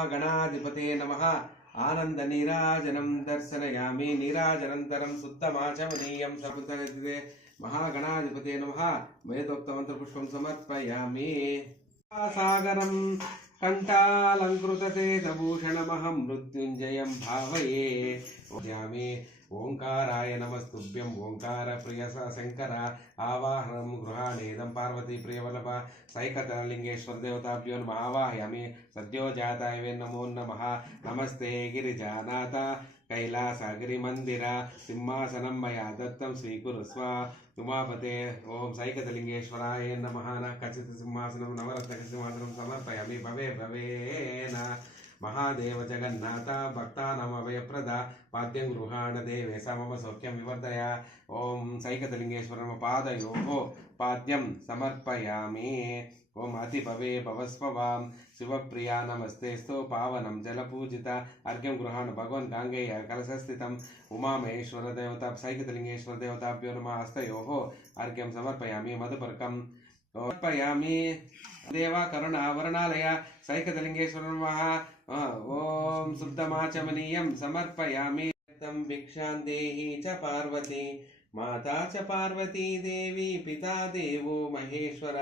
महागणाधिपते नमः आनंद नीराजनं दर्शयामि नीराजनन्तरं शुद्धमाचमनीयं सपुतरते महागणाधिपते नमः वेदोक्तमन्त्रपुष्पं समर्पयामि सागरं कंठालंकृतशेषभूषणमहं मृत्युंजयं भावये ओंकाराय नमस्तुभ्यं ओंकार प्रिय शंकर आवाहनं गृहाणेदं पार्वती प्रियवल्लभ सैकतलिंगेश्वर देवताभ्यो नमः आवाहयामि सद्यो जाताय वे नमो नमः नमस्ते गिरिजानाथ कैलासगिरिमन्दिर सिंहासनं मया दत्तं स्वीकुरुस्व उमापते ओं सैकतलिंगेश्वराय नमः न कचित सिंहासनं नवरत्न सिंहासनं समर्पयामि भवे भवेन महादेव जगन्नाथ भक्तानामभयप्रद पाद्यं गृहाण देवे मम सौख्यं विवर्धय ओं सैकतलिंगेश्वर पादयोः पाद्यं समर्पयामि ओम अतिभवे भवस्ववां शिवप्रिया नमस्तेस्तु पावनं जलपूजित अर्घ्यं गृहाण भगवन् गांगेय कलशस्थितम् उमामहेश्वर देवता सैकतलिंगेश्वर देवताभ्यो नमः हस्तयोः अर्घ्यं समर्पयामि मधुपर्कं समर्पयामि देवा करुणावरणालय सैकतलिंगेश्वर नमः ओम शुद्धमाचमनीयं समर्पयामि भिक्षां देहि च पार्वती माता च पार्वती देवी पिता देवो महेश्वर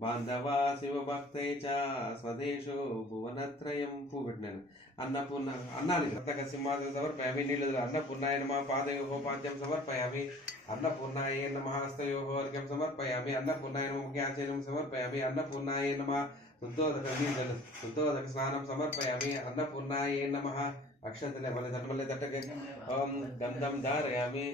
बांधवा शिवभक्तै च स्वदेशो भुवनत्रयं पूविड्नन् अन्नपूर्ण अन्नानि रत्नक सिंहासनं समर्पयामि नीलधर अन्नपूर्णाय नमः पादयोः पाद्यं समर्पयामि अन्नपूर्णाय नमः हस्तयोः अर्घ्यं समर्पयामि अन्नपूर्णाय नमः मुख्याचरणं समर्पयामि अन्नपूर्णाय नमः शुद्धोदक स्नानं समर्पयामि अन्नपूर्णाय नमः अक्षतले मले तटके ओम गंधं धारयामि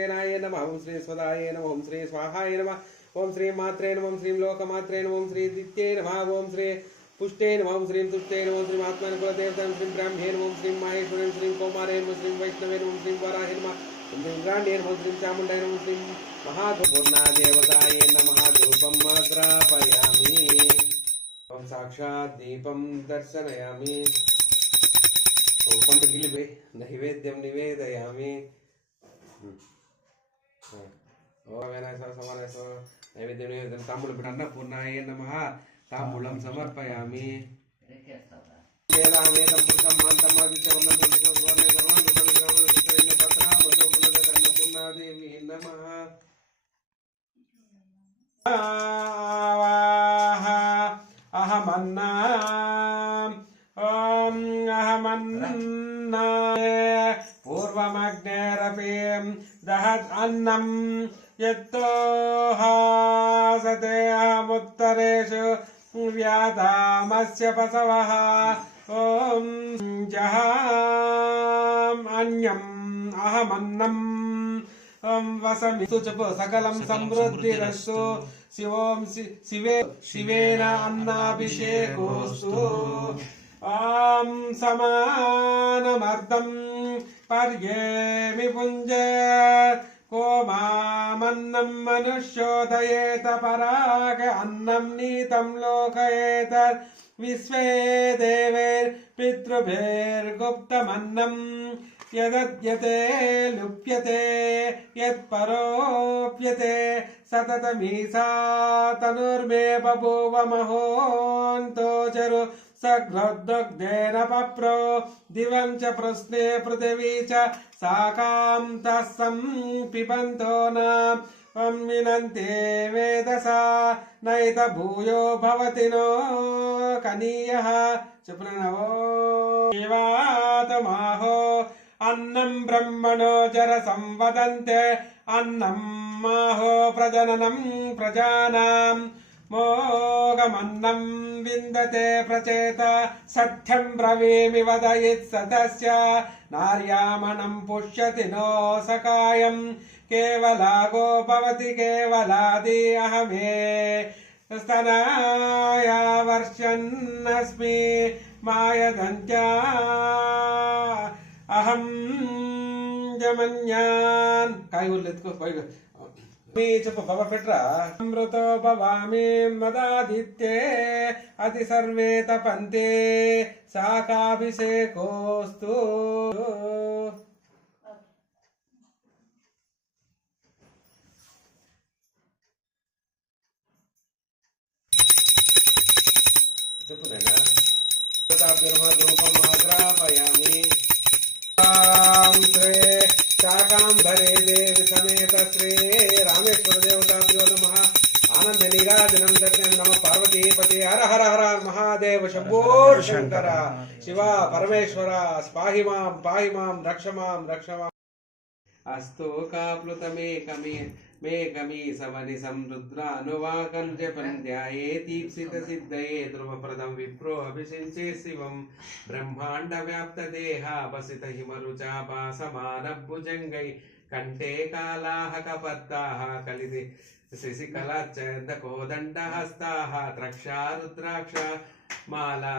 नमः ओम श्री स्वदाय नमः ओम श्री स्वाहाय नमः ओम श्री मात्रे नमः ओम श्री लोकमात्रे नमः ओम श्री दित्ये नमः ओम श्री पुष्टे नमः ओम श्री तुष्टे नमः ओम श्री आत्मने कुलदेवता ओम श्री ब्रह्मे नमः ओम श्री माहेश्वरे ओम श्री कौमारे नमः श्री वैष्णवे नमः ओम श्री वराहे नमः ओम श्री ग्राण्ये नमः ओम श्री चामुण्डाय नमः ओम श्री महापूर्णा देवताय नमः धूपं ग्रापयामि ओम साक्षात् दीपं दर्शयामि ओम गिलिबे नैवेद्यं निवेदयामि नैवेद्यं निवेदनं ताम्बूलं अन्नपूर्णाय नमः ताम्बूलं समर्पयामि वेदावेदं पुरुषं अन्नपूर्णादेवी नमः अहमन्ना अहमन्ना पूर्वमग्नेरपि दहत् अन्नं यत्तोहासते अहमुत्तरेषु व्याधामस्य पशवः ॐ जहाम् अन्यम् अहमन्नम् वसमि सकलं समृद्धिरस्तु शिवेन अन्नाभिषेकोऽस्तु ॐ समानमर्दं पर्येमि पुञ्जे को मामन्नं मनुष्योदयेत पराग अन्नं नीतं लोकयेत विश्वे देवैर् पितृभिर्गुप्तमन्नं यदद्यते लुप्यते यत्परोप्यते सततमीसा तनुर्मे बभूव महोन्तोचरु सघ्रोद्दग्धेन पप्रो दिवं च प्रश्ने पृथिवी च साकां तस्सं पिबन्तो न मिनन्ते वेदसा नैत भूयो भवति नो कनीयः चुप्रणवो जीवातमाहो अन्नं ब्रह्मणो जर संवदन्ते अन्नं माहो प्रजननं प्रजानां मोगमन्नं विन्दते प्रचेत सत्यं ब्रवीमि वदयित् सतस्य नार्यामणं पुष्यति नो सकायं केवलागो भवति केवलादि अहमे स्तनाया वर्षन्नस्मि मायदन्त्या अहं जमन्यान् काय उरलेत చెప్పు బాబా పెట్రా అమృతో భవామి మదాదిత్యే అతి సర్వే తపంతే శాకాభిషేకోస్తు చెప్పు నాయనా धूपमाग्रापयामि। श्री शाकांभरे देवी समेत श्री रामेश्वर देवताभ्यो नमः। आनंद नीराजनं दर्शनं नमः पार्वतीपते। हर हर हर महादेव शंभो शंकर। शिवा परमेश्वर पाहि मां रक्ष मां। अस्तो काप्लुतमेकमी समनिसं रुद्रानुवाकञ्जपन्ध्याये दीप्सितसिद्धये ध्रुवप्रदं विप्रो अभिषिञ्चे शिवं ब्रह्माण्डव्याप्तदेहापसितहिमरुचाभासमानभुजङ्गै कण्ठे कालाहकपद्दाः कलिदे शशिकलाचन्दकोदण्डहस्ताः त्रक्षा रुद्राक्ष माला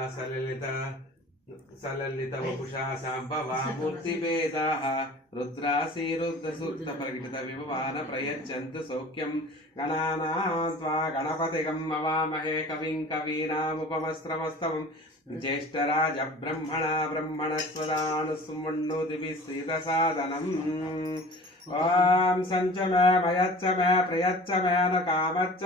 सललितवपुषा साम्भवा मूर्तिभेदाः रुद्रासी रुद्रसूक्तप्रकटितविभवान प्रयच्छन्तु सौख्यं गणानां त्वा गणपतिगं अवामहे कविं कवीनामुपमस्त्रमस्तमं ज्येष्ठराज ब्रह्मणस्वदानुस्मण्णुदिभिः ओम संच मे भयच्च मे प्रियच्च मे न कामच्च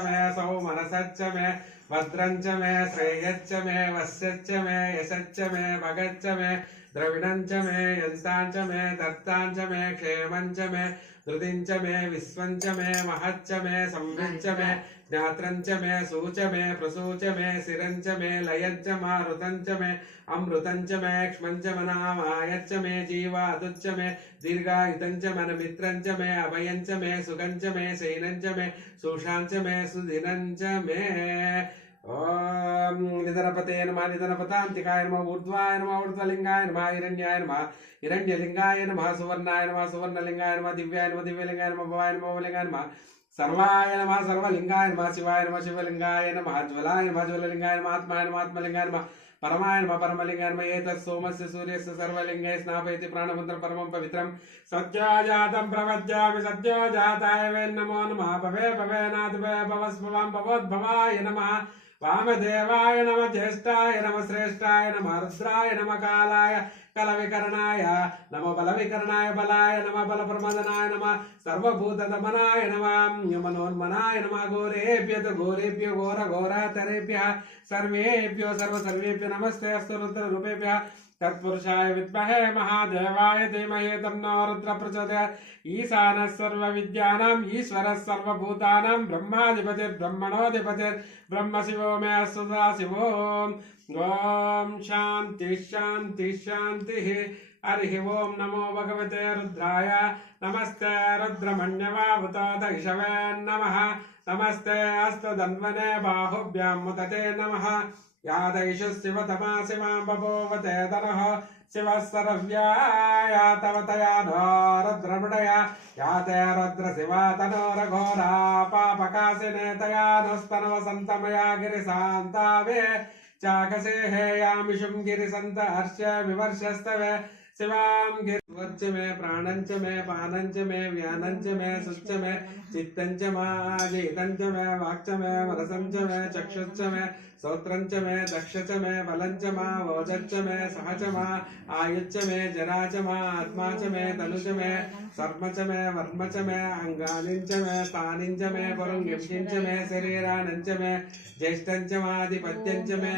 मे सौमनसच्च मे भद्रञ्च मे श्रेयच्च मे वस्यच्च मे यशच्च मे भगच्च मे द्रविणञ्च मे यन्ताञ्च मे दत्ताञ्च मे क्षेमञ्च मे धृतिञ्च मे विश्वञ्च मे महच्च मे संविच्च मे ज्ञात्रञ्च मे सूच मे प्रसूच मे सिरञ्च मे लयञ्च मारुतञ्च मे अमृतञ्च मे क्ष्मञ्च मनामायच्च मे जीवादुच्च मे दीर्घायुतञ्च मनमित्रञ्च मे अभयञ्च मे सुखञ्च मे शयनञ्च मे सुषाञ्च मे सुदिनञ्च मे। ओम निधनपते नमः निधनपतान्तिकाय नमः ऊर्ध्वाय नमः ऊर्ध्वलिंगाय नमः हिरण्याय नमः हिरण्यलिंगाय नमः सुवर्णाय नमः सुवर्णलिंगाय नमः दिव्याय नमः दिव्यलिंगाय नमः भवाय नमः भवलिंगाय नमः सर्वाय नमः सर्वलिंगाय नमः शिवाय नमः शिवलिंगाय नमः ज्वलाय नमः ज्वललिंगाय नमः आत्माय नमः आत्मलिंगाय नमः परमाय नमः परमलिंगाय नमः एतत् सोमस्य सूर्यस्य सर्वलिंगैः स्नापयति प्राणमन्त्रं परमं पवित्रं सत्याजातं प्रवद्यामि सत्याजाताय वै नमो नमः भवे भवेनाद्भवे भवस्भवां भवोद्भवाय नमः वामदेवाय नमः ज्येष्ठाय नमः श्रेष्ठाय नमः रुद्राय नमः कालाय कलविकरणाय नमः बलविकरणाय बलाय नमः बलप्रमदनाय नमः सर्वभूतदमनाय नमः मनोन्मनाय नमः घोरेभ्यो घोरघोरातरेभ्यः सर्वेभ्यो सर्वेभ्यो नमस्ते अस्तु रुद्ररूपेभ्यः तत्पुरुषाय विद्महे महादेवाय धीमहि तन्नो रुद्रः प्रचोदयात्। ईशानः सर्वविद्यानाम् ईश्वरः सर्वभूतानां ब्रह्माधिपतिर्ब्रह्मणोऽधिपतिर्ब्रह्म शिवो मे सदा शिवो। ओम शांति शांति शांतिः। हरिः ओम नमो भगवते रुद्राय नमस्ते रुद्रमण्यवाभूतोदयिषवे नमः नमस्ते अस्तधन्वने बाहुभ्यां मुदते नमः यादैषु शिवतमा शिवां बभूवते तनः शिवः सरव्याया तव तया नो रुद्रमृडया याते रुद्रशिवा तनोरघोरा पापकाशिने तया नस्तनवसन्तमया गिरिशान्तावे चाकसे हेयामिषुं गिरिसन्त हर्ष विवर्षस्तवे शिवां गिरिवर्च मे प्राणञ्च मे पानञ्च मे व्यानञ्च मे सुच्च मे चित्तञ्च माजीतञ्च मे वाक्च मे मनसञ्च मे चक्षुश्च मे श्रोत्रञ्च मे दक्षच मे बलञ्च मा वोजच्च मे सहच मा आयुच्च मे जरा च मा आत्मा च मे तनुच मे सर्म च मे वर्म च मे अंगानिञ्च मे तानिञ्च मे पुरुङ्गिञ्च मे शरीरानञ्च मे ज्येष्ठञ्च माधिपत्यञ्च मे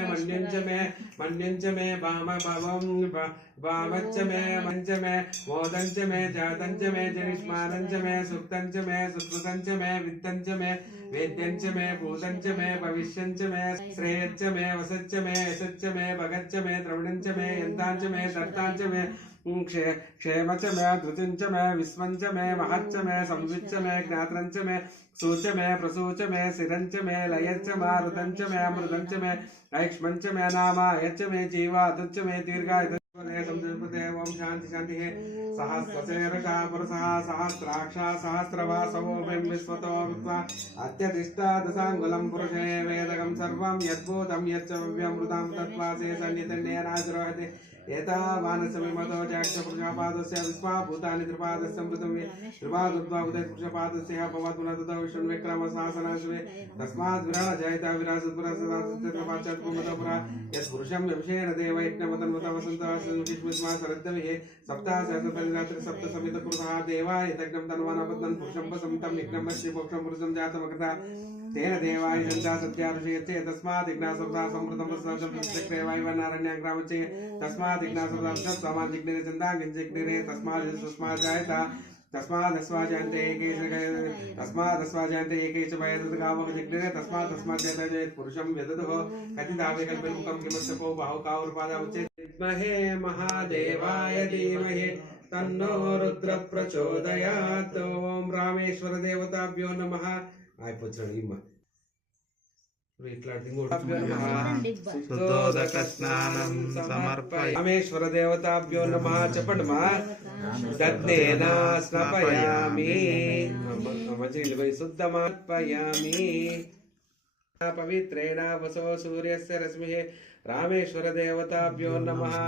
मन्युञ्च मे भावच्च मे मञ्च मे मोदञ्च मे जातञ्च मे जनिष्मानञ्च मे सुक्तञ्च मे सुकृतञ्च मे वित्तञ्च मे वेद्यञ्च मे भूतञ्च मे भविष्यञ्च मे श्रेयच्च मे वसच्च मे यशच्च मे भगच्च मे द्रविणञ्च मे यन्ताञ्च मे दत्ताञ्च मे क्षेमच मे धृतिञ्च मे विश्वञ्च मे महच्च मे संविच्च मे ज्ञात्रञ्च मे सूच मे प्रसूच मे सिरञ्च मे लयच्च मारुतञ्च मे अमृतञ्च मे ऐक्ष्मञ्च मे नामायच्च मे जीवादुच्च मे दीर्घायुः ओम शांति शांति है। सहस्रशेरषा पुरुषः सहस्राक्षा सहस्रवासवो विश्वतो रुत्वा अत्यतिष्ठा दशाङ्गुलं पुरुषे वेदकं सर्वं यद्भूतं यच्च व्यमृतं तत्त्वासे सन्निधन्येनाद्रोहति एतावानस्य विमतो जाक्ष पुरुषपादस्य विस्मा भूतानि त्रिपादस्य अमृतं त्रिपादुर्वा उदय पुरुषपादस्य भवतुनततो विष्णु विक्रम शासनस्वे तस्मात् विराज जयता विराजपुरसदात्मतपुरा यत् पुरुषं विषयेण देवयज्ञमतन्वतवसन्तवासुष्मिस्मा सरद्दविहे सप्ताहसहस्रपरिरात्रि सप्तसमितपुरुषः देवाय तग्नं तन्वानपद्नं पुरुषं वसन्तं विघ्नं वश्य मोक्षं पुरुषं जातमकृता तेन देवाय सन्ता सत्यारुषयते तस्मात् इग्नासवता समृतं वसनं चक्रेवायव नारण्याग्रामचे तस्मात् इग्नासवता समाजिग्निरे चन्दागिञ्जिग्निरे तस्मात् सुस्मात् जायता तस्मादस्वाजान्ते एकेश वयदगावः जिग्निरे तस्मात् जयत् पुरुषं यदतुः कथितावे कल्पमुखं किमस्तको बाहुकावुर्पादा उच्यते विद्महे महादेवाय धीमहि तन्नो रुद्र प्रचोदयात् ओम रामेश्वर देवताभ्यो नमः అయిపోచ్చాడు ఇమ్మ శుద్ధోదక స్నానం సమర్పయామి రామేశ్వర దేవతాభ్యో నమః చెప్పండి మా దద్దేనా స్నపయామి మంచి శుద్ధమర్పయామి పవిత్రేణ వసో సూర్యస్య రశ్మిః రామేశ్వర దేవతాభ్యో నమః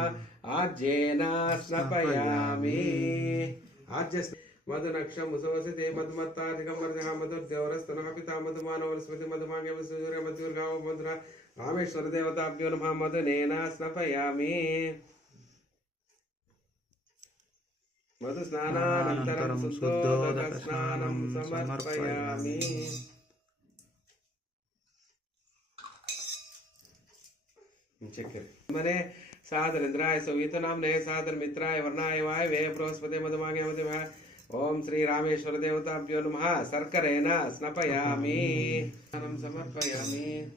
ఆజ్యేన స్నపయామి ఆజ్య मधुनक्षम मुसवसिते मधुमत्ताधिकं वर्धः मधुर्देवरस्तनः पिता मधुमानव स्मृति मधुमागे सूर्य मधुर्गाव मधुरा रामेश्वर देवताभ्यो नमः मधुनेन स्नपयामि मधुस्नानानन्तरं शुद्धोदक स्नानं समर्पयामि चक्कर मने सादरेन्द्राय सवितनाम्ने सादर मित्राय वर्णाय वायवे बृहस्पति मधुमागे मधुमः ओम श्री रामेश्वर देवताभ्यो नमः सर्करेण स्नपयामि समर्पयामि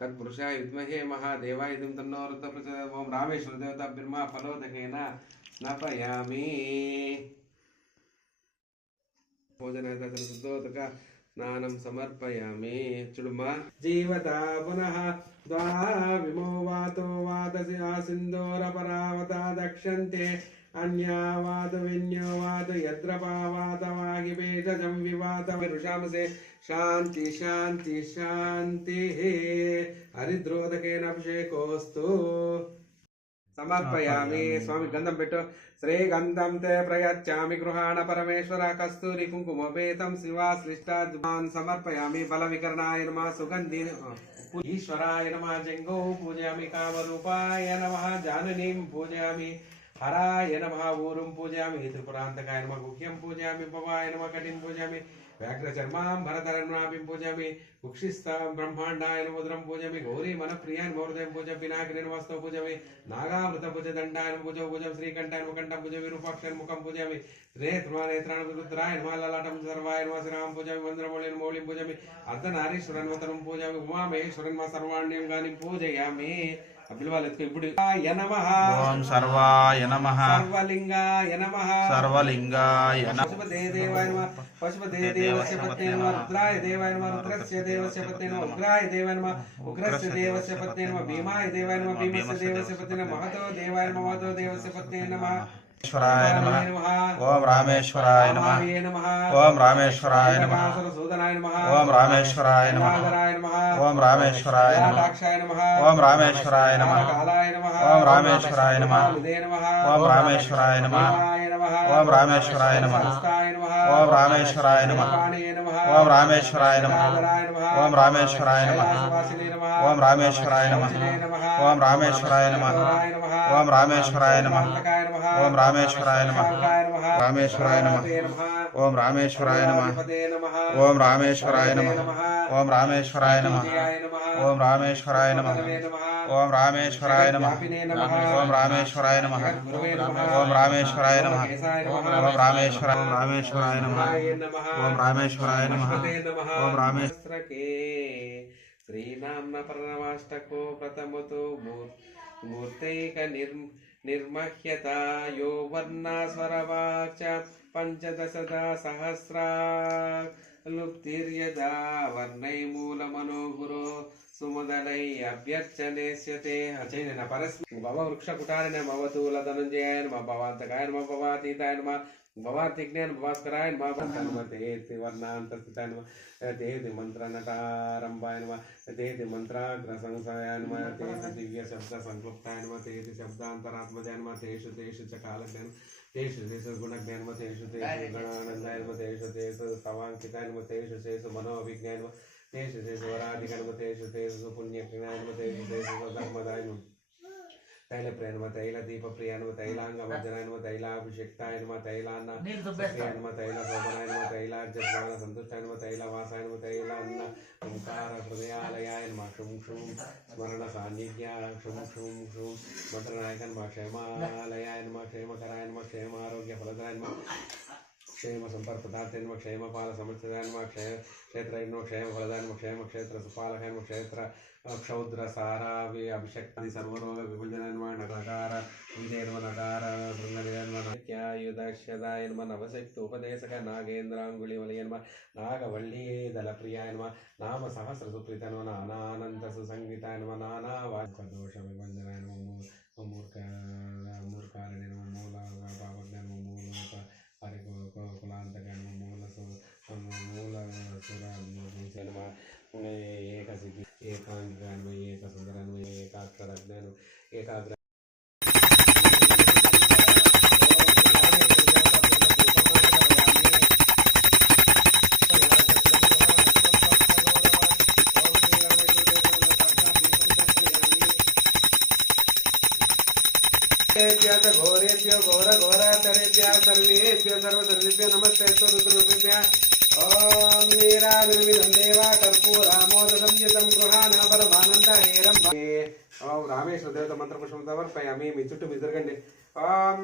तत्पुरुषाय विद्महे महादेवाय तन्नो रुद्रः प्रचोदयात् ओम रामेश्वर देवताभ्यो नमः फलोदकेन स्नपयामि भोजनाय शुद्धोदक स्नानं समर्पयामि चुडुमा जीवता पुनः द्वाविमो वातो वातसि आसिन्दोरपरावता दक्षन्ते अन्यावात विन्योवात यद्रपावात वागिपेशजं विवात विरुषामसे शान्ति शान्ति शान्तिः हरिद्रोदकेन अभिषेकोऽस्तु समर्पयामि स्वामी गंधम पेट्टो श्रीगंधम ते प्रयच्छामि गृहाण परमेश्वर कस्तूरी कुंकुमोपेतं शिवाश्लिष्टाद्वान् समर्पयामि बलविकरणाय नमः सुगंधि ईश्वराय नमः जंगौ पूजयामि कामरूपाय नमः जाननीं पूजयामि हराय नमः ऊरुं पूजयामि त्रिपुरान्तकाय नमः गुह्यं पूजयामि भवाय नमः कटिं पूजयामि व्याघ्रचर्मां भरतरन्नाभिं पूजयामि उक्षिस्तां ब्रह्माण्डाय नमोदरं पूजयामि गौरी मनप्रियान् मौर्धं पूजयामि पिनाकिनीं वस्तु पूजयामि नागामृत पूजदण्डाय पूजं श्रीकण्ठाय नमः कण्ठं पूजयामि रूपाक्षं मुखं पूजयामि नेत्राणि रुद्राय नमः ललाटं सर्वाय नमः श्रीराम पूजयामि मन्त्रमौलिं मौलिं पूजयामि अर्धनारीश्वरन् वतनं पूजयामि उमामहेश्वरन् सर्वाण्यं पूजयामि ओम सर्वाय नमः सर्वलिंगाय नमः सर्वलिंगाय नमः पशुपते देवाय नमः पशुपते देवस्य पत्ने नमः रुद्राय देवाय नमः रुद्रस्य देवस्य पत्ने नमः उग्राय देवाय नमः उग्रस्य देवस्य पत्ने नमः भीमाय देवाय नमः भीमस्य देवस्य पत्ने नमः महतो देवाय नमः महतो देवस्य पत्ने नमः रामेश्वराय नमः ओम रामेश्वराय नमः ओम रामेश्वराय नमः ओम रामेश्वराय नमः ओम रामेश्वराय नमः ओम रामेश्वराय नमः ओम रामेश्वराय नमः ओम रामेश्वराय नमः ओम रामेश्वराय नमः ओम रामेश्वराय नमः ओम रामेश्वराय नमः ओम रामेश्वराय नमः ओम रामेश्वराय नमः ओम रामेश्वराय नमः ओम रामेश्वराय नमः ओम रामेश्वराय नमः रामेश्वराय नमः ओम रामेश्वराय नमः ओम रामेश्वराय नमः ओम रामेश्वराय नमः ओम रामेश्वराय नमः ओम रामेश्वराय नमः ओम रामेश्वराय नमः ओम रामेश्वराय नमः ओम रामेश्वराय नमः ओम रामेश्वराय नमः ओम रामेश्वर के श्रीनाम्ना प्रणवाष्टको प्रथमतो मूर्तैक निर्मह्यता यो वर्णास्वरवाच पंचदशदा सहस्रा लुप्तिर्यदा वर्णैमूलमनो गुरो सुमदलै अभ्यर्चनेष्यते अचैनेन परस्मै भव वृक्षकुटारिणे भवतु लधनञ्जयाय नमः भवान्तकाय नमः भवातीताय नमः भवार्तिज्ञान भास्कराय नमः तन्मते वर्णान्तस्थिताय नमः तेति मन्त्रनटारम्भाय नमः तेति मन्त्राग्रसंसाय नमः तेति दिव्यशब्दसङ्क्लुप्ताय नमः तेति शब्दान्तरात्मजाय नमः तेषु तेषु च कालज्ञान तेषु तेषु गुणज्ञान नमः तेषु तेषु गणानन्दाय नमः तेषु तेषु तवाङ्किताय नमः तेषु तेषु मनोविज्ञाय नमः तेषु तेषु वराधिकाय नमः तेषु तेषु पुण्यज्ञाय नमः तेषु तेषु धर्मदाय नमः तैलप्रियाय नमः तैलदीपप्रियाय नमः तैलाङ्गमर्जनाय नमः तैलाभिषिक्ताय नमः तैलान्नप्रियाय नमः तैलशोभनाय नमः तैलार्जस्वानसन्तुष्टाय नमः तैलवासाय नमः तैलान्न ओंकारहृदयालयाय नमः क्षुं क्षुं स्मरणसान्निध्याय क्षुं क्षुं क्षुं मन्त्रनायकाय नमः क्षेमालयाय नमः क्षेमकराय नमः क्षेमारोग्यफलदाय नमः क्षेम संपर्पदार्थे नमः क्षेमपाल समर्थदाय नमः क्षेत्र नमः क्षेमफलदाय नमः क्षेम क्षेत्र सुपालकाय नमः क्षेत्र क्षौद्र सारावि अभिषक्ति सर्वरोग विभजनाय नमः नकार विजय नमः नकार शृंगनिलय नमः नित्यायुधश्यदाय नमः नवशक्तोपदेशक नागेन्द्रांगुलिवलय नमः नागवल्ली दलप्रियाय नमः नाम सहस्र सुप्रीताय नमः नानानंत सुसंगीताय नमः नाना वाक्यदोष विभजनाय नमः मूर्खारण्य नमः मूल भावज्ञान नमः मूल कुलांतकाय नमः मूल सुर नमः एकसिद्धि एकांगाय नमः एकसुंदराय नमः एकाक्षराज्ञाय नमः एकाग्र घोरेभ्यो घोर घोरातरेभ्यः सर्वेभ्यो सर्वसर्वेभ्यो नमस्ते रुद्ररूपेभ्यः ओम नीराविर्मिदं देवा कर्पूरामोदसंयुतं गृहाण परमानन्दहेरं ओम रामेश्वर देवता मंत्रपुष्पं समर्पयामि మీ చుట్టూ మీ తిరగండి ఓం